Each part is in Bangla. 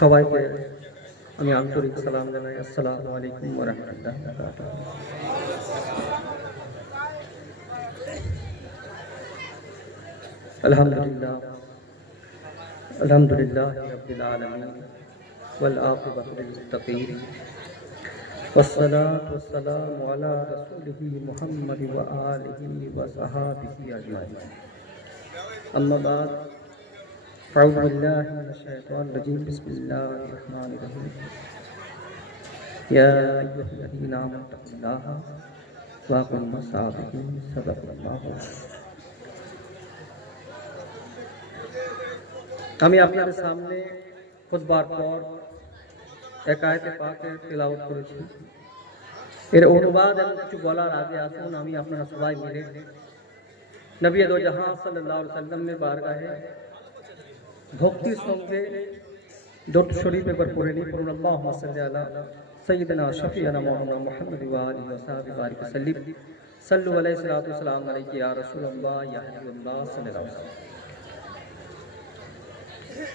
সবাইকে আমি আন্তরিক সালাম জানাই। আসসালামু আলাইকুম ওয়া রাহমাতুল্লাহি ওয়া বারাকাতুহু। আলহামদুলিল্লাহ আলহামদুলিল্লাহি রাব্বিল আলামিন ওয়াল আকিবাতু লিল মুত্তাকিন والصلاة والسلام على رسوله محمد وآله وصحابه أجمعين. أما بعد أعوذ بالله من الشيطان الرجيم. بسم الله الرحمن الرحيم. يا أيها الذين آمنوا اتقوا الله وكونوا مع الصادقين. صدق الله. আমি আপনাদের সামনে খুতবার পর এক আয়াতে পাকে তেলাওয়াত করেছি। এর অনুবাদ এবং কিছু বলার আগে আসুন আমি আপনারা সবাই মিলে নবী দো জাহান সাল্লাল্লাহু আলাইহি ওয়াসাল্লামের বারগাহে ভক্তির সঙ্গে দরুদ শরীফ একবার পড়ে নিই। পড়ুন আল্লাহুম্মা সাল্লি আলা সাইয়্যিদিনা শাফিয়ানা মাওলানা মুহাম্মদ ওয়া আলিহি ওয়া সাহবিহি বারিক সাল্লিম সাল্লু আলাইহি সাল্লাতু ওয়া সালাম আলাইকা ইয়া রাসূলুল্লাহ ইয়া হাবিবাল্লাহ সাল্লাল্লাহু আলাইহি ওয়াসাল্লাম।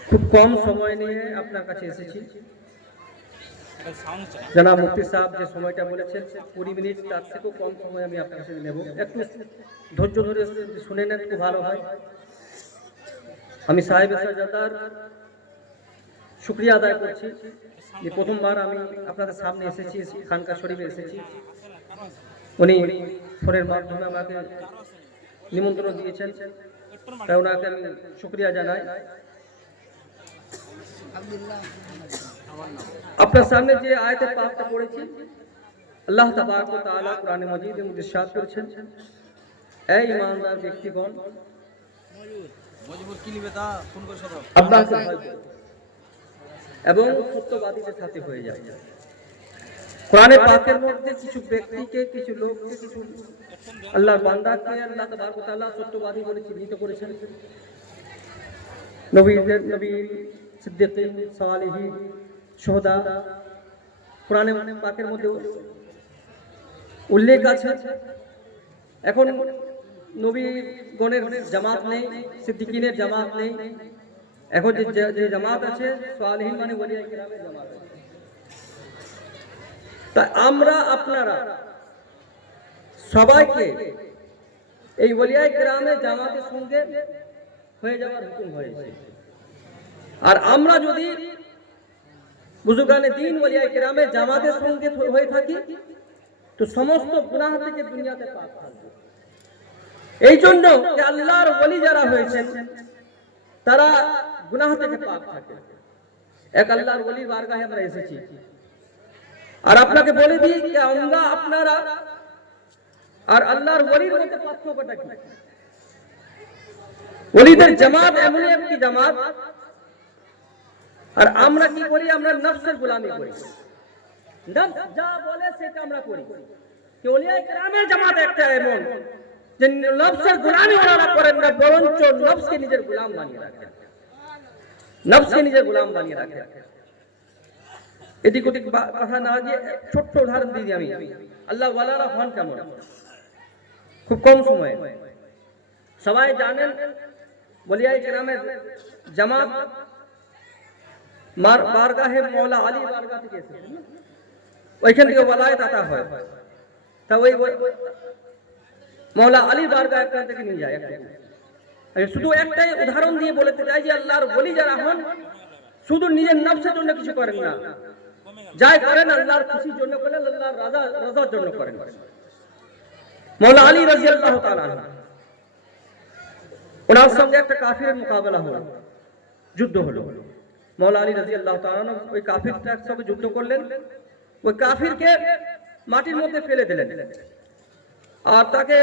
খুব কম সময় নিয়ে আপনার কাছে এসেছি। জনাব মুফতি সাহেব যে সময়টা বলেছেন 20 মিনিট, তার থেকেও কম সময় আমি আপনার কাছে নেব। একটু ধৈর্য ধরে শুনে নেন, খুব ভালো হয়। আমি সাহেব সাজাদার শুকরিয়া আদায় করছি যে প্রথমবার আমি আপনাদের সামনে এসেছি, খানকা শরীফে এসেছি। উনি ফোনের মাধ্যমে আমাকে নিমন্ত্রণ দিয়েছেন, তাই ওনাকে আমি শুকরিয়া জানাই। আপনার সামনে যে আয়াতে পাকটা পড়েছি, আল্লাহ তাবারক ওয়া তাআলা কোরআনে মাজিদে মধ্যে ইরশাদ করেছেন, এই ঈমানদার ব্যক্তিগণ আল্লাহকে ভয় করো এবং সত্যবাদীদের সাথে হয়ে যায়। কোরআনে পাকের মধ্যে কিছু ব্যক্তিকে, কিছু লোককে, কিছু আল্লাহর বান্দাকে আল্লাহ তাবারক ওয়া তাআলা সত্যবাদী বলে চিহ্নিত করেছেন। নবী, সিদ্দিকিন, সালিহিন, শুহাদা, কোরআনে পাকের মধ্যে উল্লেখ আছে। এখন নবীগণের জামাত নেই, সিদ্দিকিনের জামাত নেই। এখন যে জামাত আছে সালিহিন মানে ওলিয়া কিরামের জামাত আছে। তা আমরা আপনারা সবাইকে এই ওলিয়া কিরামের জামাতের সঙ্গে হয়ে যাওয়ার হুকুম হয়েছে। আর আমরা যদি বুজুর্গানে দ্বীন ওলিয়া কিরামের জামাতের সঙ্গে হয়ে থাকি তো সমস্ত গুনাহ থেকে দুনিয়াতে পাক থাকবে। এই জন্য যে আল্লাহর ওলি যারা হয়েছেন তারা গুনাহ থেকে পাক থাকে। এক আল্লাহর ওলির বারগাহে আমরা এসেছি। আর আপনাকে বলে দিই যে আমরা আপনারা আর আল্লাহর ওলির মধ্যে পার্থক্যটা কি। ওলিদের জামাত এমন একটি জামাত, আর আমরা কি করি? আমরা নফসের গোলামি করি, নফস যা বলে সেটা আমরা করি। কি ওলিয়া কিরামের জামাত একটা এমন যে নফসের গোলামি ওনারা করেন না, বরঞ্চ নফসকে নিজের গোলাম বানিয়ে রাখেন, নফসকে নিজের গোলাম বানিয়ে রাখেন। এদিক ওদিক কথা না দিয়ে ছোট্ট উদাহরণ দিই আমি। আল্লাহ ওয়ালারা হন কেমন? খুব কম সময়ে সবাই জানেন ওলিয়া কিরামের জামাত বারগাহে মৌলা আলী বারগাহ থেকে এসেছে, ওইখান থেকে ওয়ালায়াত আতা হয়। তা ওই মৌলা আলী বারগাহ এখান থেকে নিয়ে যায়। আমি শুধু একটাই উদাহরণ দিয়ে বলতে চাই যে আল্লাহর ওলি যারা হন শুধু নিজের নফসের জন্য কিছু করেন না, যাই করেন আল্লাহর খুশির জন্য করেন, আল্লাহর রাজার জন্য করেন। মৌলা আলী রাদিয়াল্লাহু তাআলা ওনার সঙ্গে একটা কাফিরের মোকাবেলা হলো, যুদ্ধ হলো। মৌলা আলী রাদিয়াল্লাহু তাআলা ওই কাফিরটার সঙ্গে যুদ্ধ করলেন। ওই কাফিরকে মাটির মধ্যে ফেলে দিলেন আর তাকে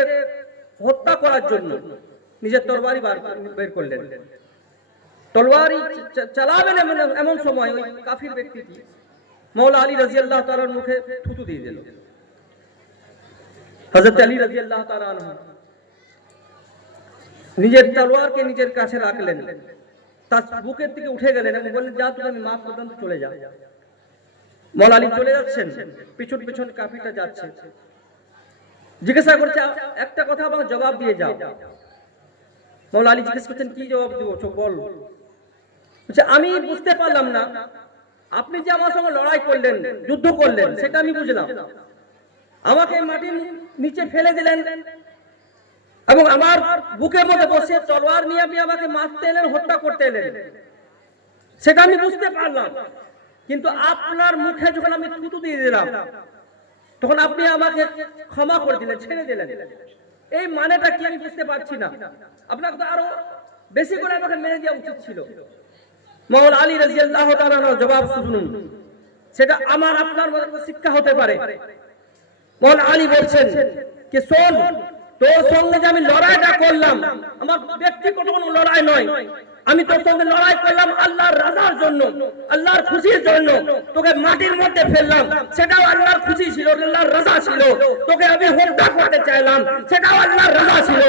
হত্যা করার জন্য নিজের তরবারি বের করলেন। তরবারি চালাবেন এমন সময় ওই কাফির ব্যক্তিটি মৌলা আলী রাদিয়াল্লাহু তাআলার মুখে থুতু দিয়ে দিল। হযরত আলী রাদিয়াল্লাহু তাআলা আনহু নিজের তলোয়ারকে নিজের কাছে রাখলেন, তার বুকের দিকে উঠে গেলেন এবং বললেন, যা তুমি আমি মাফ করলাম, চলে যা। মৌলা আলী চলে যাচ্ছেন, পিছন পিছন কাফিরটা যাচ্ছে। জিজ্ঞাসা করছে, একটা কথা আমার জবাব দিয়ে যাও। মৌলা আলী জিজ্ঞেস করছেন, কি জবাব দেবো বল। আচ্ছা, আমি বুঝতে পারলাম না, আপনি যে আমার সঙ্গে লড়াই করলেন, যুদ্ধ করলেন, সেটা আমি বুঝলাম। আমাকে মাটির নিচে ফেলে দিলেন এবং আমার বুকের মধ্যে বসে তলোয়ার নিয়ে আপনি আমাকে মারতে এলেন, হত্যা করতে এলেন, সেটা আমি বুঝতে পারলাম। কিন্তু আপনার মুখে যখন আমি থুতু দিয়ে দিলাম, তখন আপনি আমাকে ক্ষমা করে দিলেন, ছেড়ে দিলেন। এই মানেটা কি আমি বুঝতে পারছি না। আপনাকে তো আরো বেশি করে আমাকে মেরে দেওয়া উচিত ছিল। মাওলানা আলী রাদিয়াল্লাহু তাআলার জবাব শুনুন, সেটা আমার আপনার মধ্যে শিক্ষা হতে পারে। মাওলানা আলী বলছেন যে শোন, তোর সঙ্গে যে আমি লড়াইটা করলাম, আমার ব্যক্তিগত কোনো লড়াই নয়, আমি তোর সঙ্গে লড়াই করলাম আল্লাহর রাজার জন্য, আল্লাহর খুশির জন্য। তোকে মাটির মধ্যে ফেললাম, সেটাও আল্লাহর খুশি ছিল, আল্লাহর রাজা ছিল। তোকে আমি হত্যা করতে চাইলাম, সেটাও আল্লাহর রাজা ছিল।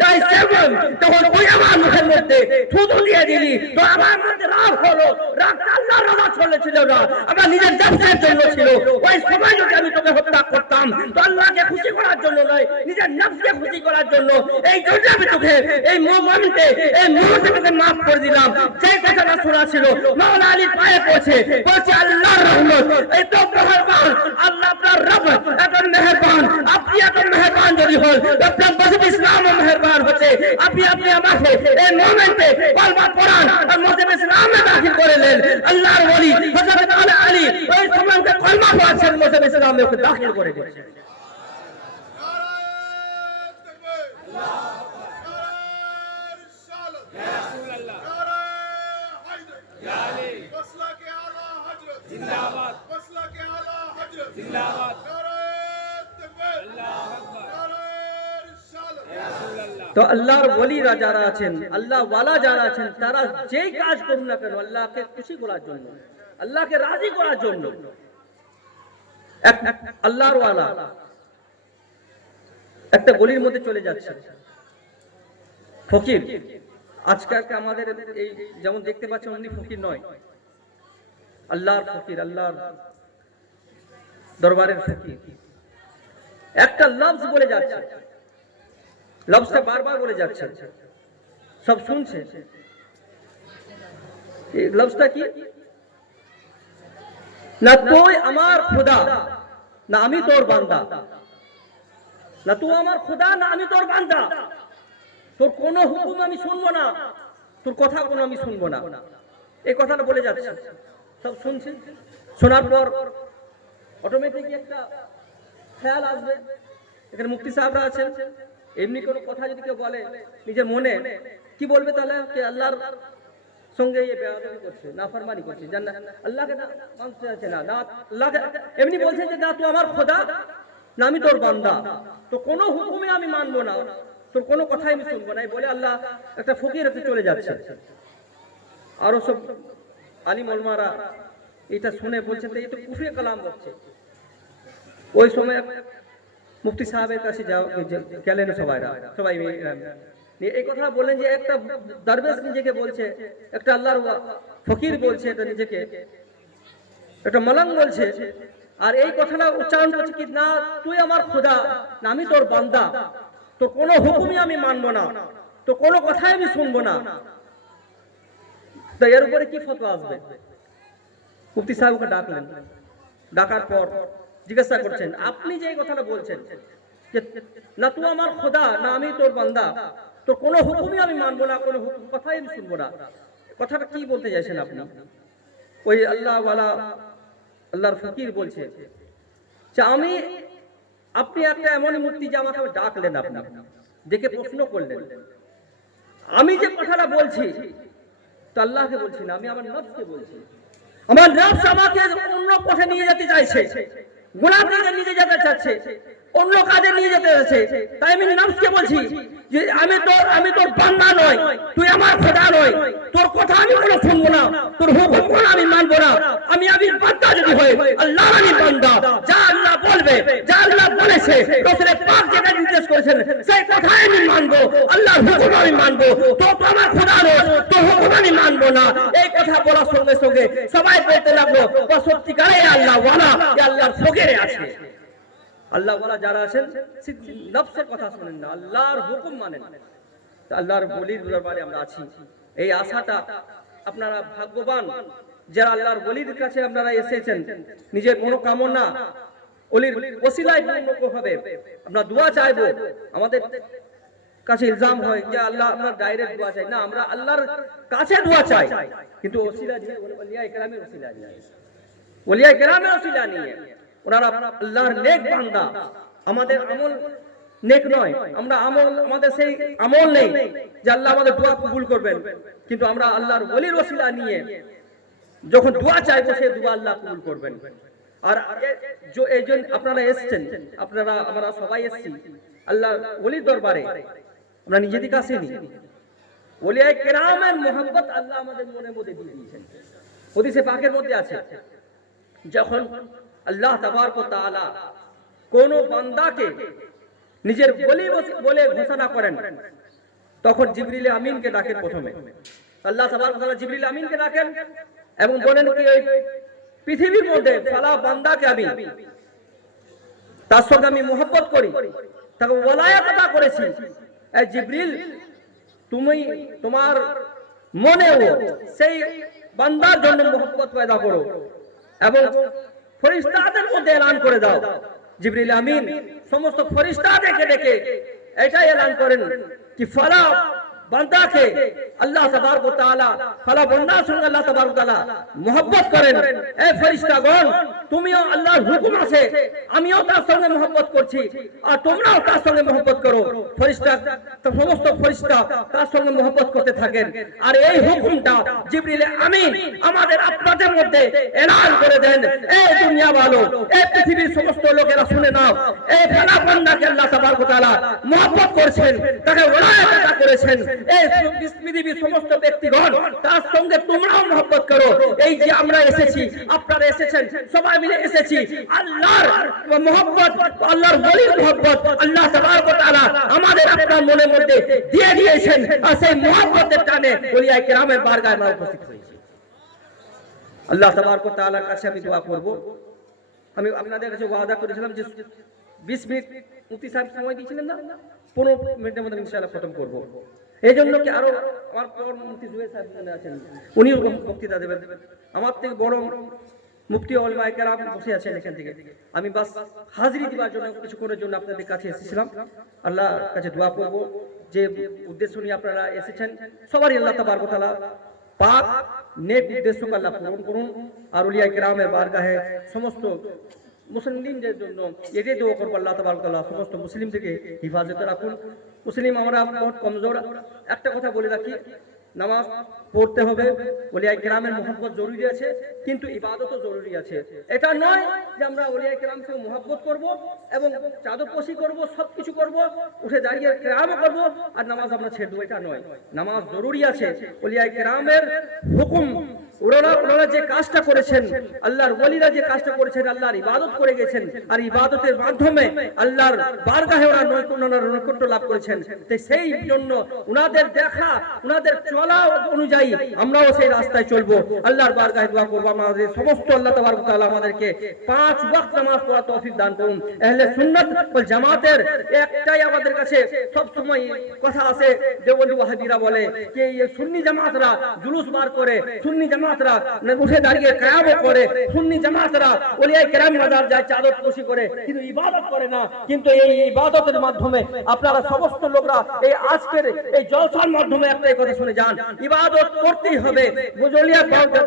তাই সেবন তখন ওই আমার মুখের মধ্যে থুতু দিয়ে দিলি, তো আমার মধ্যে রাগ হলো। রাগটা আল্লাহর রাজা চলেছিল না, আমার নিজের ব্যবসার জন্য ছিল। ওই সময় যদি আমি তোকে হত্যা করতাম, তো আল্লাহকে খুশি করার জন্য নয়, নিজের নফসকে খুশি করার জন্য। এই জন্য আমি তোকে এই মোমেন্টে, এই মুহূর্তে তোকে মাফ করে দিলাম। সেই কথাটা শোনা ছিল, মাওলানা আলী পায়ে পড়ছে, বলছে আল্লাহর রহমত এই তো মেহেরবান, আল্লাহ আপনার রব এত মেহেরবান, আপনি এত মেহেরবান যদি হন, আপনার মজহব ইসলামও মেহেরবান হচ্ছে। আপনি আমাকে এই মোমেন্টে কলমা পড়ান আর মজহব ইসলামে দাখিল করে নেন। আল্লাহর ওলি হযরত আলী ওই সময় কলমা পড়াচ্ছেন, মজহব ইসলামে ওকে দাখিল করে দিয়েছেন। তো আল্লাহর ওলিরা যারা আছেন, আল্লাহ ওয়ালা যারা আছেন, তারা যেই কাজ করুন না কেন আল্লাহকে খুশি করার জন্য, আল্লাহকে রাজি করার জন্য। আল্লাহর ওয়ালা একটা গলির মধ্যে চলে যাচ্ছে, ফকির। আজকাল আমাদের এই যেমন দেখতে পাচ্ছেন, অমনি ফকির নয়, আল্লাহর ফকির, আল্লাহর দরবারের ফকির। একটা লফজ বলে যাচ্ছে, লফজটা বারবার বলে যাচ্ছে, সব শুনছে। এই লফজটা কি? না তুই আমার খোদা, না আমি তোর বান্দা। না তুই আমার খোদা, না আমি তোর বান্দা। তোর কোনো হুকুম আমি শুনবো না, তোর কথা কোনো আমি শুনবো না। এই কথাটা বলে যাচ্ছে, সব শুনছে। শোনার পর অটোমেটিক একটা খেয়াল আসবে, এখানে মুফতি সাহেবরা আছেন, এমনি কোনো কথা যদি কেউ বলে নিজের মনে, কি বলবে তাহলে? কে আল্লাহর সঙ্গে এই বেয়াদবি করছে, নাফরমানি করছে, আল্লাহকে মানতে চাইছে না, আল্লাহকে এমনি বলছেন যে না তুই আমার খোদা, না আমি তোর বান্দা, তো কোনো হুকুমে আমি মানবো না, তোর কোনো কথাই আমি শুনবো না, বলে আল্লাহ একটা ফকির হতে চলে যাচ্ছে। আরো সব আলিম ওলামারা এটা শুনে বলছেন এই তো কুফরি কালাম হচ্ছে। ওই সময় মুফতি সাহেবের কাছে গেলেন সবাই এই কথা বললেন যে একটা দরবেশ নিজেকে বলছে, একটা আল্লাহর ফকির বলছে এটা নিজেকে, একটা মলঙ্গ বলছে, আর এই কথাটা উচ্চারণ করছে কি না তুই আমার খোদা, না আমি তোর বান্দা, তো কোনো হুকুমই আমি মানবো না, তো কোনো কথাই আমি শুনবো না। তো এর উপরে কি ফতোয়া আসবে? মুফতি সাহেবকে ডাকলেন, ডাকার পর জিজ্ঞাসা করছেন আপনি যে এই কথাটা বলছেন যে না তুই আমার খোদা, না আমি তোর বান্দা, তো কোনো হুকুমই আমি মানবো না, কোনো কথাই আমি শুনবো না, কথাটা কি বলতে চাইছেন আপনি? ওই আল্লাহ ওয়ালা আল্লাহর ফকির বলছে যে আপনি একটা এমন মূর্তি যে আমাকে ডাকলেন, আপনি দেখে প্রশ্ন করলেন, আমি যে কথাটা বলছি তো আল্লাহকে বলছি না, আমি আমার নফসকে বলছি। আমার নফস আমাকে অন্য পথে নিয়ে যেতে চাইছে, গুনাহের দিকে নিয়ে যেতে চাচ্ছে, অন্য কাজে নিয়ে যেতে চাচ্ছে। তাই আমি নফসকে বলছি যে আমি তোর বান্দা নয়, তুই আমার খোদা নয়, তোর কথা আমি কোনো শুনবো না, তোর হুকুম কোনো আমি মানবো না। আমি বান্দা যদি হই, আল্লাহ আমি বান্দা, যা আল্লাহ বলবে, যা আল্লাহ বলেছে, রাসূল পাক যেটা নির্দেশ করেছেন সেই কথাই আমি মানবো, আল্লাহর হুকুম আমি মানবো। তো আমার খোদা নয়, তোর হুকুম আমি মানবো না। এই কথা বলার সঙ্গে সঙ্গে সবাই বলতে লাগলো ও সত্যিকারে আল্লাহ ওয়ালা, আল্লাহর ফকিরে আছে। আল্লাহ ওয়ালা যারা আছেন নফসের কথা শুনেন না, আল্লাহর হুকুম মানেন। আল্লাহর ওলির দরবারে আমরা আছি, এই আশাটা আপনারা ভাগ্যবান যারা আল্লাহর ওলির কাছে আপনারা এসেছেন, নিজের মনোকামনা ওলির ওসিলায় পূর্ণ হবে। আমরা দোয়া চাইবো, আমাদের কাছে ইলজাম হয় যে আল্লাহ আপনার ডাইরেক্ট দোয়া চাই না, আমরা আল্লাহর কাছে দোয়া চাই, কিন্তু ওসিলা দিয়ে ওলিয়া ইকরামের ওসিলা দিয়ে, ওলিয়া ইকরামের ওসিলা নিয়ে ওনারা আল্লাহর নেক বান্দা। আমাদের আমল নেক নয়, আমরা আমল আমাদের সেই আমল নেই যে আল্লাহ আমাদের দোয়া কবুল করবেন, কিন্তু আমরা আল্লাহর ওলির ওসিলা নিয়ে যখন দোয়া চাইবো সেই দোয়া আল্লাহ কবুল করবেন। আর এই জন্য আপনারা এসেছেন, আপনারা আমরা সবাই এসেছি আল্লাহর ওলির দরবারে, আমরা নিজেদের কাছে নি ওলিয়া কেরামের মোহাম্মত আল্লাহ আমাদের মনের মধ্যে দিয়ে দিয়েছেন। হাদিসে পাকের মধ্যে আছে, যখন আল্লাহ তাবারক ওয়া তাআলা কোন বান্দাকে নিজের ওলি বলে ঘোষণা করেন, তখন জিবরিল আমিনকে ডাকেন। প্রথমে আল্লাহ তাবারক ওয়া তাআলা জিবরিল আমিনকে ডাকেন এবং বলেন কি এই পৃথিবীর মধ্যে ফালা বান্দাকে আমি তার সঙ্গে আমি মোহাব্বত করি, তাকে ওলায়াত আতা করেছি। এই জিবরিল তুমি তোমার মনেও সেই বান্দার জন্য মোহাব্বত পয়দা করো এবং ফেরেশতাদের মধ্যে এলান করে দাও। জিবরিল আমিন সমস্ত ফেরেশতাদেরকে ডেকে এটাই এলান করেন কি ফালা বান্দাকে আল্লাহ তাবারক ওয়া তাআলা ফালা বান্দার সঙ্গে আল্লাহ তাবারক ওয়া তাআলা মোহাব্বত করেন। এই ফেরেশতাগণ তুমিও আল্লাহর হুকুম আছে, আমিও তার সঙ্গে মোহাব্বত করছি, আর তোমরাও তার সঙ্গে মোহাব্বত করো। ফেরেশতা সমস্ত ফেরেশতা তার সঙ্গে মোহাব্বত করতে থাকেন। আর এই হুকুমটা জিবরিল আমিন আমাদের আপনাদের মধ্যে এলান করে দেন, এই দুনিয়া ভালো, এই পৃথিবীর সমস্ত লোকেরা শুনে নাও, এই ফালা বান্দাকে আল্লাহ তাবারক ওয়া তাআলা মোহাব্বত করেছেন, তাকে ওলায়াত করেছেন। এই পৃথিবীর সমস্ত ব্যক্তিগণ তার সঙ্গে তোমরাও মোহাব্বত করো। এই যে আমরা এসেছি, আপনারা এসেছেন, সবাই মিলে এসেছি আল্লাহর মোহাব্বত, আল্লাহর ওলির মোহাব্বত আল্লাহ তাবারক ওয়া তাআলা আমাদের আপনার মনের মধ্যে দিয়ে দিয়েছেন। আর সেই মোহাব্বতের টানে ওলিয়া কেরামের বারগাহে আমরা উপস্থিত হয়েছি। আল্লাহ তাবারক ওয়া তাআলার কাছে আমি দোয়া করব। আমি আপনাদের কাছে ওয়াদা করেছিলাম যে 20 মিনিট মুফতি সাহেব সময় দিয়েছিলেন না, 15 মিনিটের মধ্যে ইনশাআল্লাহ খতম করব। এই জন্য কি আরো আমার পর মুফতি জুয়েল সাহেব আছেন, উনিও বক্তৃতা দেবেন। আমার থেকে বড় মুফতি ওলামায়ে কেরাম বসে আছেন এখান থেকে। আমি বাস হাজিরি দিবার জন্য কিছুক্ষণের জন্য আপনাদের কাছে এসেছিলাম। আল্লাহর কাছে দোয়া করব যে উদ্দেশ্য নিয়ে আপনারা এসেছেন সবারই আল্লাহ তাবারক ওয়া তাআলা পাক নেক উদ্দেশ্যকে আল্লাহ পূরণ করুন। আর ওলিয়া কেরামের বারগাহে সমস্ত মুসলিমদের জন্য এটাই দোয়া করবো আল্লাহ তাবারক ওয়া তাআলা সমস্ত মুসলিমদেরকে হেফাজতে রাখুন। মুসলিম আমরা বহুত কমজোর। একটা কথা বলে রাখি, নামাজ পড়তে হবে, ওলিয়া কেরামের মোহাব্বত জরুরি আছে, কিন্তু ইবাদতও জরুরি আছে। এটা নয় যে আমরা ওলিয়া কেরামকে মোহাব্বত করব এবং চাদরপোশি করব, সবকিছু করব, উঠে দাঁড়িয়ে কেরামও করব আর নামাজ আমরা ছেড়ে দেবো, এটা নয়। নামাজ জরুরি আছে। ওলিয়া কেরামের হুকুম ওনারা যে কাজটা করেছেন, আল্লাহর ওলিরা যে কাজটা করেছেন, আল্লাহর ইবাদত করে গেছেন, আর ইবাদতের মাধ্যমে আল্লাহর বারগাহে ওরা নৈকট্য লাভ করেছেন। তাই সেই জন্য ওনাদের দেখা, ওনাদের চলা অনুযায়ী আমরাও সেই রাস্তায় চলবো। আল্লাহর বারগাহে দোয়া করবো আমাদের সমস্ত আল্লাহ তাবারক ওয়া তাআলা আমাদেরকে 5 ওয়াক্ত নামাজ পড়ার তৌফিক দান করুন। আহলে সুন্নাত ওয়াল জামাতের একটাই আমাদের কাছে সব সময় কথা আছে, দেওবন্দি ওয়াহাবিরা বলে যে এই সুন্নি জামাতরা জুলুস বার করে, সুন্নি জামাতরা উঠে দাঁড়িয়ে কিয়াম করে, সুন্নি জামাতরা ওলিয়া কেরাম মাজার যায়, চাদর পোশি করে, কিন্তু ইবাদত করে না। কিন্তু এই ইবাদতের মাধ্যমে আপনারা সমস্ত লোকরা এই আজকের এই জলসার মাধ্যমে একটাই কথা শুনে যান, ইবাদত করতেই হবে। ওলিয়া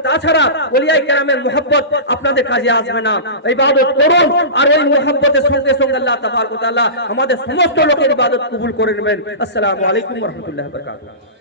তাছাড়া ওলিয়া কেরামের মোহাব্বত আপনাদের কাজে আসবে না। ইবাদত করুন আর ওই মোহাব্বতের সঙ্গে সঙ্গে আল্লাহ তাবারক ওয়া তাআলা আমাদের সমস্ত লোকের ইবাদত কবুল করে নেবেন। আসসালামু আলাইকুম ওয়া রাহমাতুল্লাহি ওয়া বারাকাতুহু।